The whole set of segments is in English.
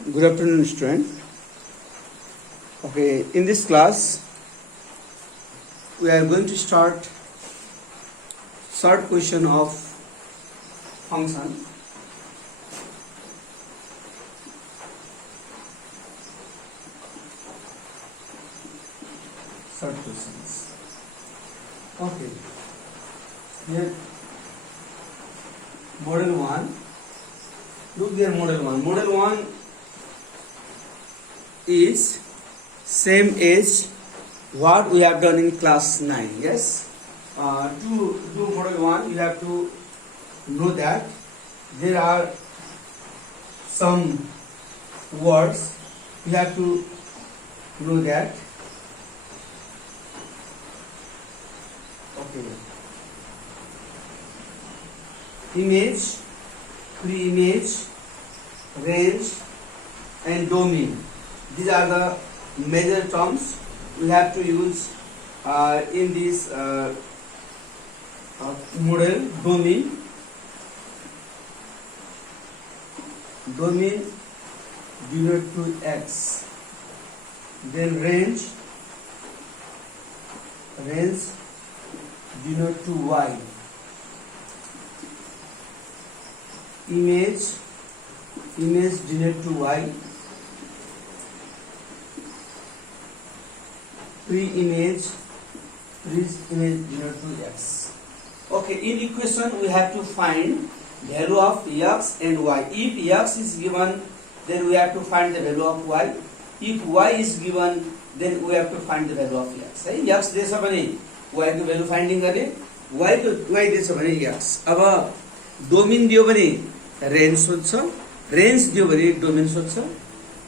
Good afternoon, student. Okay, in this class, we are going to start third question of function. Third questions. Okay. Here, model 1. Look there, model 1. Model 1 is same as what we have done in class 9. Yes, to do model 1 you have to know that there are some words you have to know that. Okay, image, pre-image, range and domain. These are the major terms we have to use in this model. Domain denote to X. Then range denote to Y. Image denote to Y. Pre-image denote to X. Okay, in equation we have to find value of X and Y. If X is given, then we have to find the value of Y. If Y is given, then we have to find the value of X. X दिएछ भने Y को value finding गर्ने, Y दिएछ भने X. अब domain दियो भने range सोध्छ, range दियो भने डोमेन सोध्छ,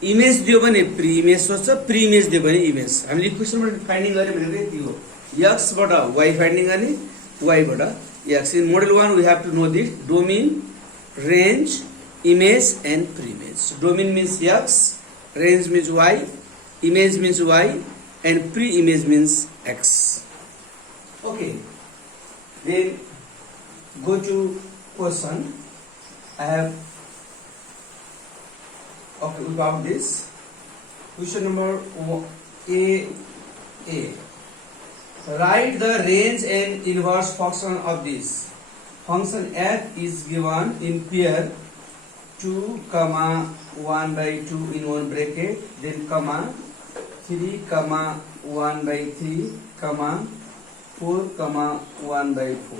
इमेज दियो भने प्री इमेज सोध्छ, प्री इमेज दियो भने इमेज. हामीले इक्वेसनबाट फाइन्डिङ गर्ने भनेको यति हो. X बाट Y फाइन्डिङ गर्ने, Y बाट X. In model 1 we have to know this domain, range, image and pre-image. Domain means X, range means Y, image means Y and pre-image means X. Okay, then go to question. I have we got this question number A. Write the range and inverse function of this. Function f is given in pair 2, 1 by 2 in one bracket, then comma 3, 1 by 3, 4, 1 by 4.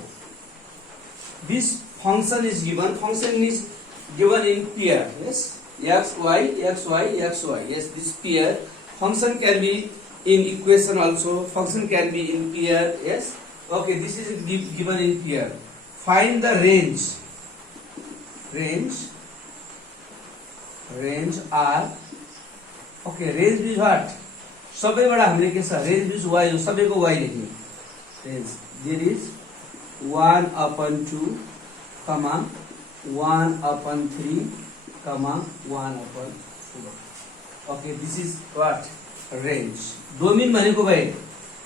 This function is given. Function is given in pair. Yes, x y. Yes, this pair. Function can be in equation also. Function can be in pair. Yes. Okay, this is given in pair. Find the range. Range R. Okay, range is what? सबैबाट हामीले के छ? Range is y हो. सबैको y लेख्ने. Range. There is 1/2, 1/3, 1/4. Okay, this is what? Range. Domain भनेको भाइ,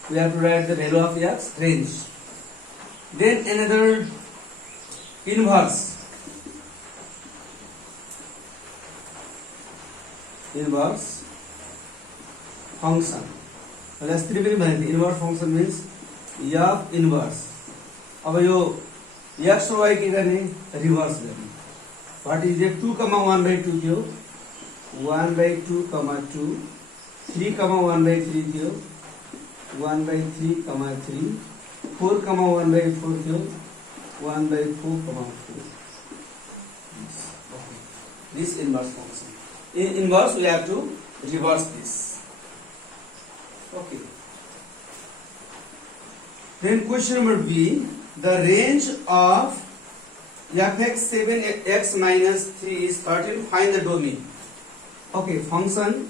we have to write the value of X, range. Then another inverse function. Lastly पनि भनेको inverse function means f inverse. अब यो x y के गर्ने? Reverse गर्ने. What is it? 2, 1 by 2 थियो. 1 by 2, 2. 3, 1 by 3 थियो. 1 by 3, 3. 4, 1 by 4 थियो. 1 by 4, 4. Okay. This inverse function. In inverse, we have to reverse this. Okay. Then question number B. The range of fx 7x minus 3 is 13. Find the domain. Okay, function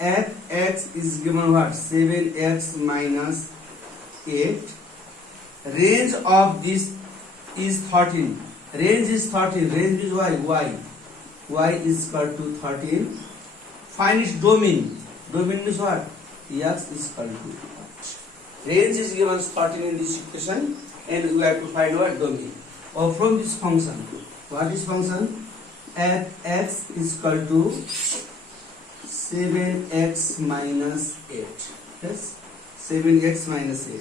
fx is given what? 7x minus 8. Range of this is 13. Range is 13. Range is y. Y is equal to 13. Find its domain. Domain is what? X is equal to what? Range is given 13 in this equation, and we have to find what? Domain. Or from this function. What is function? fx is equal to 7x minus 8. Yes, 7x minus 8.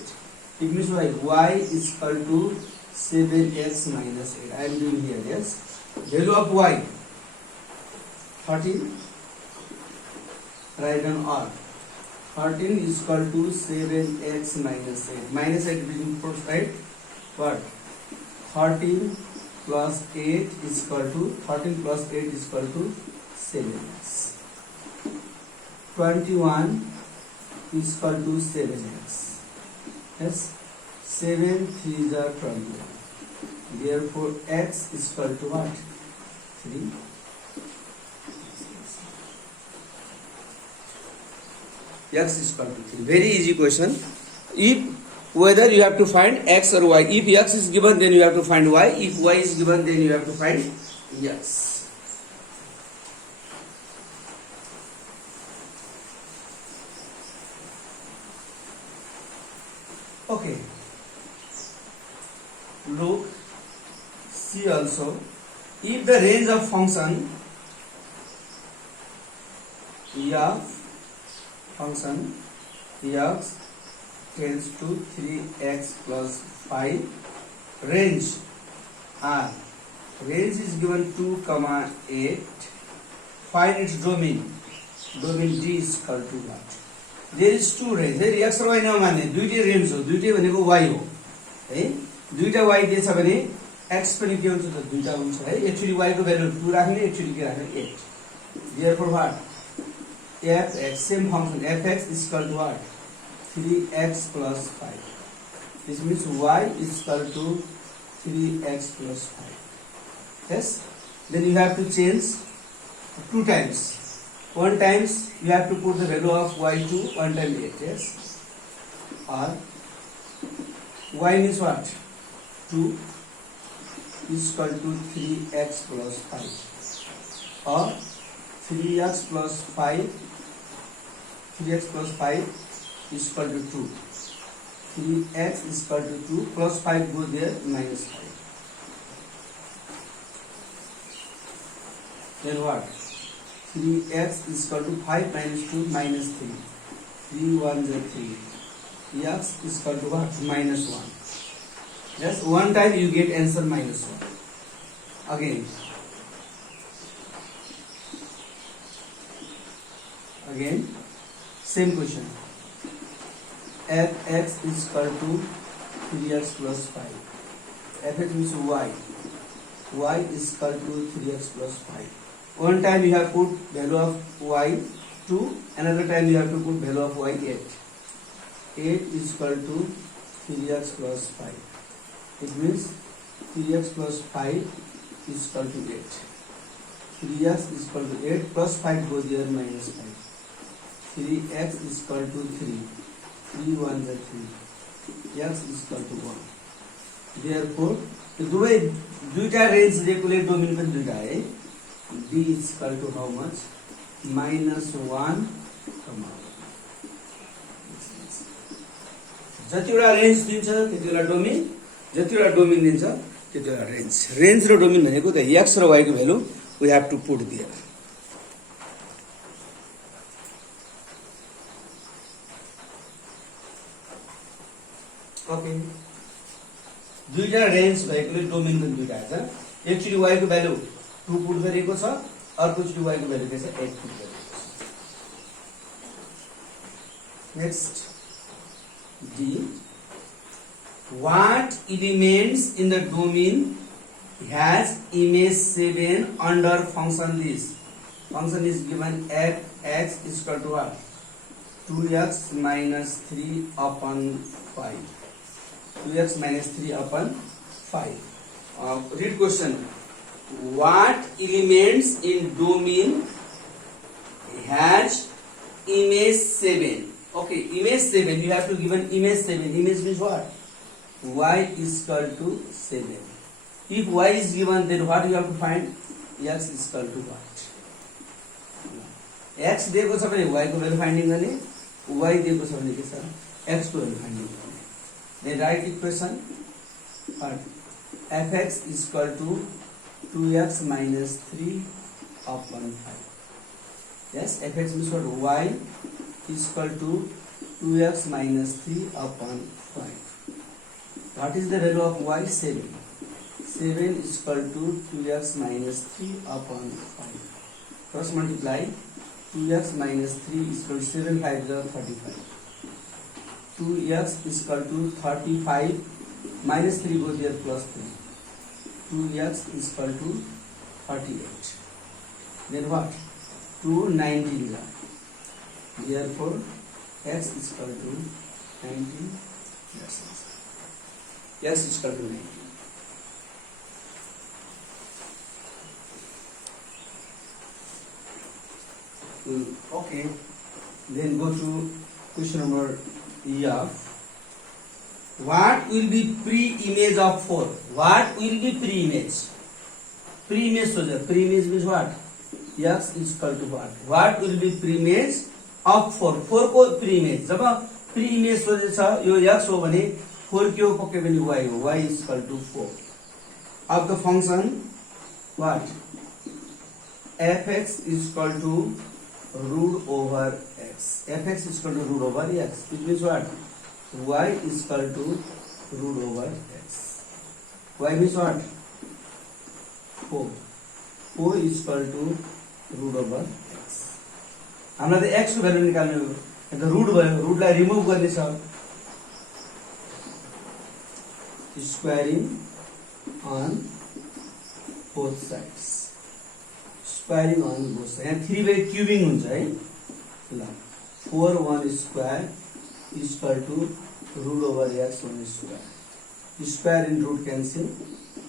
It means y is equal to 7x minus 8. I am doing here. Yes, value of y 13. Write down R. 13 is equal to 7x minus 8. Minus 8 is input side. What? 13 plus 8 is equal to 13 plus 8 is equal to 7x. 21 is equal to 7x. Yes, 7 3s are 21. Therefore, x is equal to what? 3. X is equal to 3. Very easy question. If whether you have to find x or y. If x is given, then you have to find y. If y is given, then you have to find x. Okay. Look, see also. If the range of function f function x tends to 3x plus 5, range R, range is given 2, 8, find its domain D is equal to what? There is two range. Here x raw y नमान्ने दुईटै range हो, दुईटै भनेको y हो है, दुईटा y दिएछ भने x पनि के हुन्छ त दुईटा हुन्छ है. एक्चुअली y को भ्यालु 2 राख्ने, एक्चुअली के राख्ने 8. Therefore what? fx, same function fx is equal to what? 3x plus 5. This means y is equal to 3x plus 5. Yes, then you have to change 2 times. One times you have to put the value of y to 1 time 8. Yes, or y means what? 2 is equal to 3x plus 5, or 3x plus 5, 3x plus 5 is equal to 2. 3x is equal to 2 plus 5 go there, minus 5. Then what? 3x is equal to 5 minus 2 minus 3. 3 1 is 3. X is equal to what? Minus 1. Just one time you get answer minus 1. Again. Same question. fx is equal to 3x plus 5. fx means y. Y is equal to 3x plus 5. One time you have put value of y 2, another time you have to put value of y 8. 8 is equal to 3x plus 5. It means 3x plus 5 is equal to 8. 3x is equal to 8 plus 5 goes there, minus 5. 3x is equal to 3. 3 1 is 3. X is equal to 1. Therefore, दुईटा range regular domain पनि दुईटा है. D is equal to how much? Minus 1, जतिवटा range दिन्छ त्यतिवटा domain, जतिवटा domain दिन्छ त्यतिवटा range. Range र domain भनेको त x र y को value we have to put there. Okay. दुईटा रेंज भएकोले डोमेन पनि दुईटा छ. एक्चुअली y को भ्यालु 2 पुट गरेको छ, अर्कोचोटि y को भ्यालु के छ 8 पुट गरेको छ. Next D. What elements in the domain has image 7 under function this? Function is given f(x) is equal to what? 2x minus 3 upon 5. 2x minus 3 upon 5. Read question. What elements in domain has image 7? Okay, image 7. You have to give an image 7. Image means what? Y is equal to 7. If y is given, then what you have to find? X is equal to what? X दिएको छ भने y को value finding गर्ने, y दिएको छ भने के छ? X को भ्यालु फाइन्डिङ गर्ने. Then write equation. What? fx is equal to 2x minus 3 upon 5. Yes, fx means what? Y is equal to 2x minus 3 upon 5. What is the value of y? 7. 7 is equal to 2x minus 3 upon 5. Cross multiply. 2x minus 3 is equal to 7 5 is 35. 2x is equal to 35 minus 3 goes here plus 3. 2x is equal to 38. Then what? 2 19 is. Therefore x is equal to 19. Yes, x is equal to 19. Okay, then go to question number F. What will be pre-image of 4? What will be pre-image? Pre-image soldier. Pre-image means what? X is equal to what? What will be pre-image of 4? 4 को pre-image. जब pre-image soldier छ यो x हो भने 4 के हो पक्कै पनि y हो. Y is equal to 4. Of the function what? Fx is equal to root over x. Fx is equal to root over x. Which means what? Y is equal to root over x. Y means what? 4. 4 is equal to root over x. हामीलाई त x को value निकाल्नु हो. अन्त root भयो. रुटलाई remove गर्ने छ. Squaring on both sides. Squaring on both sides. यहाँ 3 by cubing हुन्छ है. ल 4 1 square is equal to root over x 1 square. Square and root cancel.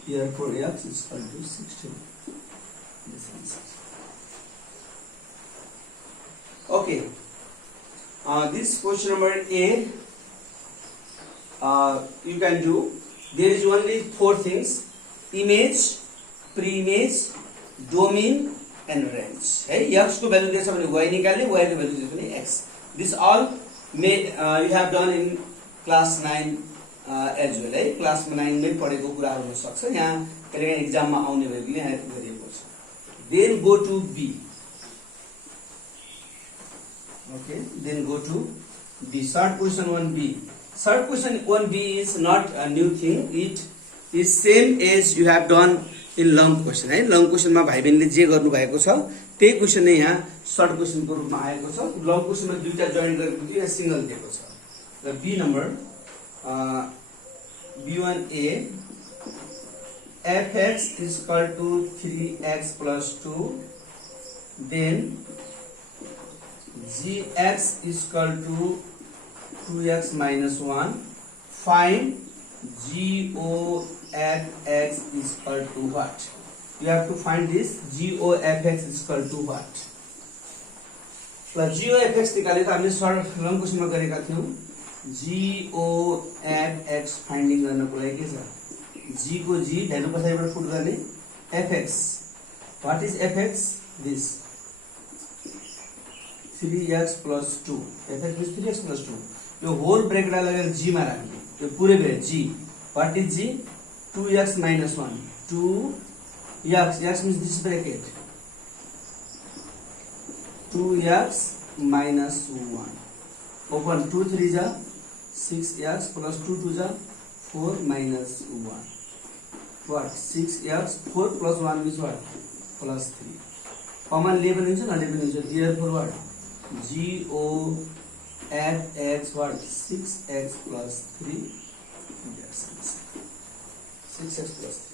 Therefore x is equal to 16. This answer. Okay. This question number A. You can do. There is only 4 things: image, pre-image, domain, and range. है x को value दिएछ भने y निकाल्ने, y को value दिएछ भने x. This all may you have done in class 9 as well. है class 9 मै पढेको कुराहरु हुन सक्छ. यहाँ कहिले एक्जाम मा आउने भएकोले यहाँ गरिएको छ. Then go to B. Okay, then go to the third question 1B. Third question 1B is not a new thing. It is same as you have done in long question. है long question मा भाइ बहिनीले जे गर्नु भएको छ त्यही question नै यहाँ शॉर्ट क्वेशन को रूपमा आएको छ. long question मा दुईटा जोइन गरेको थियो, यहाँ सिंगल दिएको छ. र B number B1A fx is equal to 3x plus 2, then gx is equal to 2x minus 1. Find g of x is equal to what? You have to find this g of x is equal to what? ल g of x निकाले त हामीले shirt long क्वेशनमा गरेका थियौ. g of x finding गर्नको लागि के छ? g को g भ्यालु पछाडिबाट पुट गर्ने. fx, what is fx? This 3x plus 2. fx is 3x plus 2. यो होल ब्रेकेट लगाएर g मा राख्ने. यो पुरै भयो g. What is g? 2x minus 1. 2x. X means this bracket. 2x minus 1. Open 2 3 ja 6x plus 2 2 ja 4 minus 1. What? 6x 4 plus 1 is what? Plus 3. Common 11 हुन्छ न 11 हुन्छ. Therefore what? g o at x what? 6x plus 3. Yes. 6x plus 3.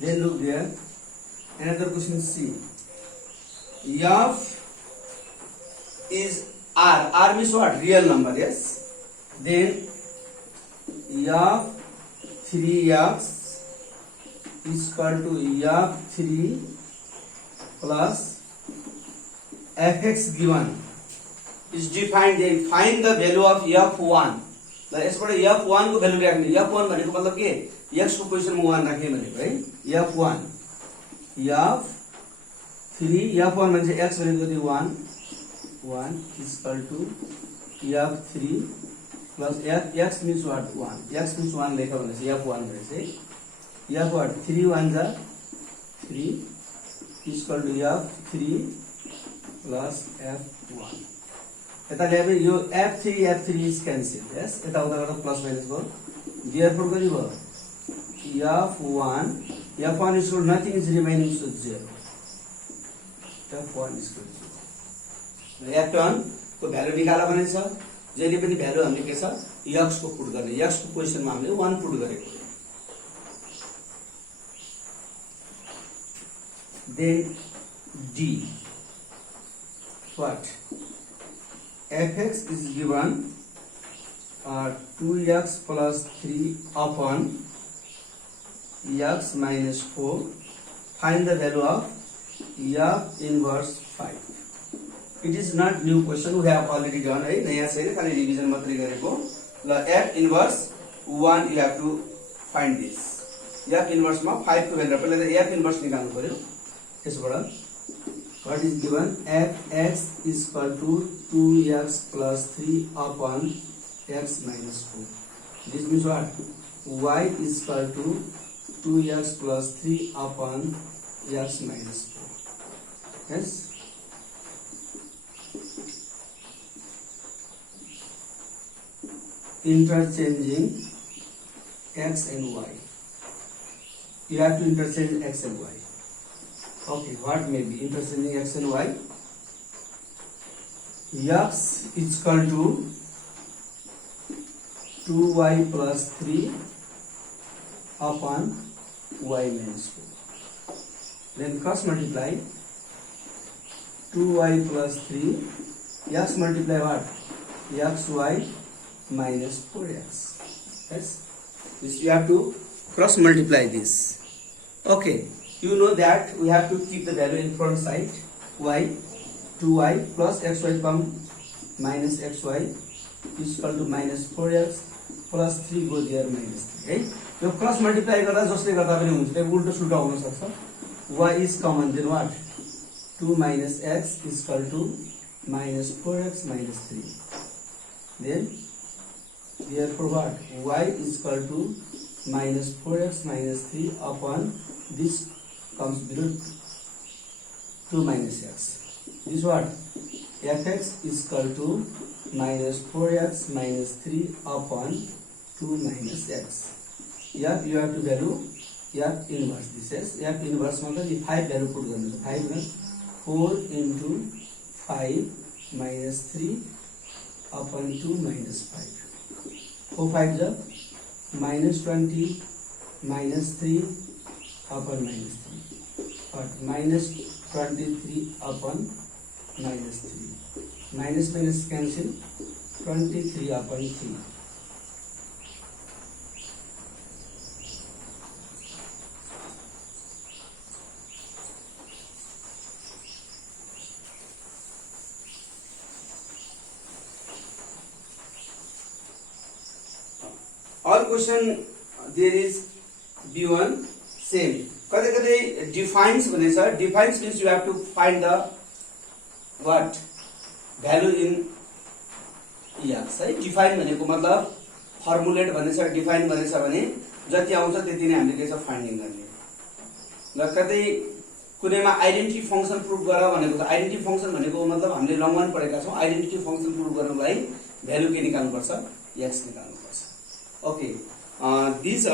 Then look there. Another question C. F is R. R means what? Real number, yes. Then F 3x is equal to F3 plus fx given is defined. Then find the value of f1. ल यसबाट f1 को value राख्ने. f1 भनेको मतलब के? x को पोजिसनमा 1 राख्ने भनेको है. f1 f3 f1 भने x भनेको 1 1 is equal to f3 plus x means what? 1. X means 1 लेखा भनेपछि f1 भनेपछि f what? 3 1 जा 3 is equal to f3 plus f1. यता ल्याए यो f3 is cancelled. Yes, यता उता गर्दा प्लस माइनस भयो. Therefore कति भयो? f1 is equal to nothing is remaining, so 0. f1 is equal to 0. f1 को भ्यालु निकाला भने छ जहिले पनि भ्यालु हामीले के छ x को पुट गर्ने. x को पोजिसनमा हामीले 1 पुट गरेको. Then d what? fx is given 2x plus 3 upon x minus 4. Find the value of f inverse 5. It is not new question, we have already done. है नयाँ छैन, खाली रिभिजन मात्रै गरेको. ल f inverse 1 you have to find this. f inverse मा 5 को value पहिला त f inverse निकाल्नु पर्यो. त्यसबाट what is given? fx is equal to 2x plus 3 upon x minus 4. This means what? y is equal to 2x plus 3 upon x minus 4. Yes. Interchanging x and y. You have to interchange x and y. Okay, what may be interchanging x and y? X is equal to 2y plus 3 upon y minus 4. Then cross multiply 2y plus 3. X multiply what? xy minus 4x. Yes, this you have to cross multiply this. Okay, you know that we have to keep the value in front side. Y 2y plus xy come minus xy is equal to minus 4x plus 3 go there minus 3. है यो cross multiply गर्दा जसले गर्दा पनि हुन्छ, त्यो उल्टो सुल्टो आउन सक्छ. y is common, then what? 2 minus x is equal to minus 4x minus 3. Then therefore what? Y is equal to minus 4x minus 3 upon this comes below 2 minus x. This what? fx is equal to minus 4x minus 3 upon 2 minus x. F you have to value f inverse. This is f inverse मतलब 5 value put गर्नु छ. 5 में 4 into 5 minus 3 upon 2 minus 5. 4 5 जा minus 20 minus 3 upon minus 3. But minus 23 upon minus 3. Minus minus cancel. 23 upon 3. All question there is B1 same. कतै कतै defines भनेछ. Defines means you have to find the what value in x है. Define भनेको मतलब formulate भनेछ. Define भनेछ भने जति आउँछ त्यति नै हामीले के छ फाइन्डिङ गर्ने. ल कतै कुनैमा आइडेन्टिटी फंक्सन प्रुफ गर भनेको छ. आइडेन्टिटी फंक्सन भनेको मतलब हामीले लङ वन पढेका छौं. आइडेन्टिटी फंक्सन प्रुफ गर्नको लागि भ्यालु के निकाल्नु पर्छ? x निकाल्नु पर्छ. Okay, these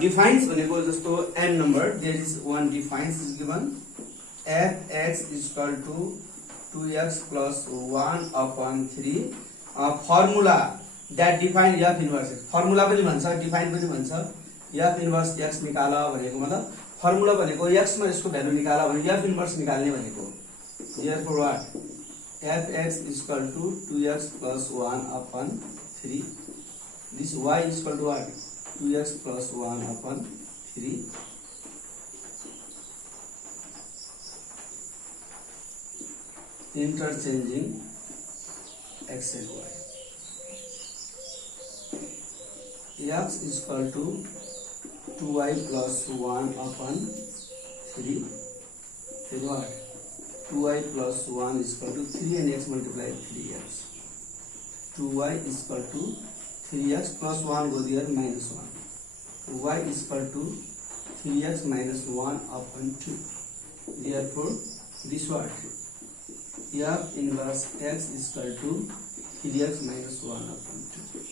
defines भनेको जस्तो n number there is one defines is given fx is equal to 2x plus 1 upon 3. Formula that define f inverse. Formula पनि भन्छ, define पनि भन्छ. f inverse x निकाल भनेको मतलब फर्मुला भनेको x मा यसको भ्यालु निकाल भने f inverse निकाल्ने भनेको. Therefore what? fx is equal to 2x plus 1 upon 3. This y is equal to what? 2x plus 1 upon 3. Interchanging x and y. X is equal to 2y plus 1 upon 3. Then what? 2y plus 1 is equal to 3 and x multiply 3x. 2y is equal to 3x plus 1 go there minus 1. Y is equal to 3x minus 1 upon 2. Therefore, this was true. F inverse x is equal to 3x minus 1 upon 2.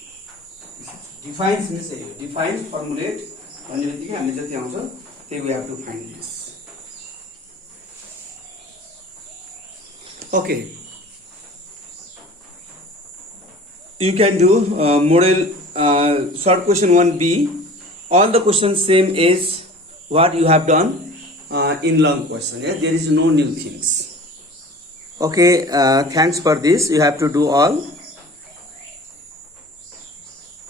Defines means defines formulate भन्ने बित्तिकै हामीले जति आउँछ त्यही we have to find this. Okay. You can do model short question 1b. All the questions same as what you have done in long question. Yeah? There is no new things. Okay, thanks for this. You have to do all.